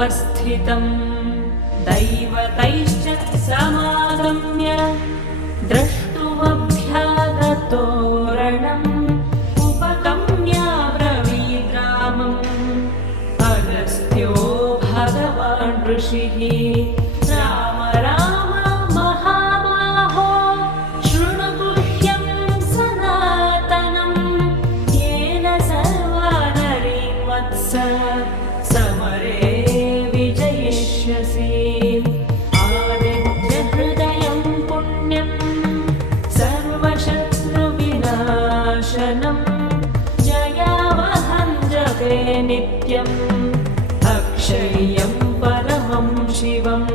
समुपस्थितं दैवतैश्च समागम्य द्रष्टुमभ्यागतोरणम् उपगम्याब्रवीद्रामम् अगस्त्यो भगवान् ऋषिः राम राम महाबाहो शृणु गुह्यं सनातनं येन सर्वा नरीन् वत्स समरे विजयिष्यसि आदित्यहृदयं पुण्यं सर्वशत्रुविनाशनं जयावहं जपे नित्यम् अक्षय्यं परमं शिवम्